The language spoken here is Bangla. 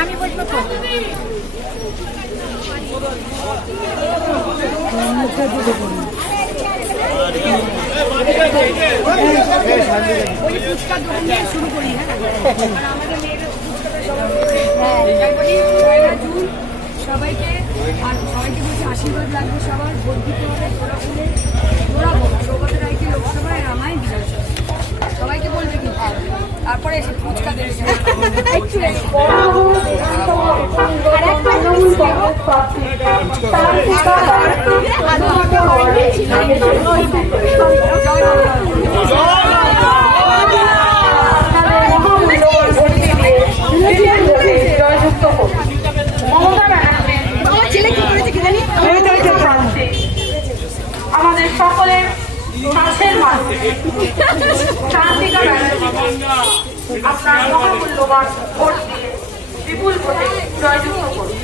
আমি বসবো তো শুরু করি। সবাইকে আর সবাইকে বলছি আশীর্বাদ লাগবে সবার, ভোট দিতে হবে। ওরা সৌগত রায়কে লোকসভায় রামায় বিধানসভা সবাইকে বলবে কি, তারপরে এসে ফুচকা দেবে। আমাদের সকলের কাছের মানুষ শান্তিকা ব্যানার্জি আপনার মহামূল্যবান ভোট দিয়ে বিপুল ভোটে জয়যুক্ত করুন।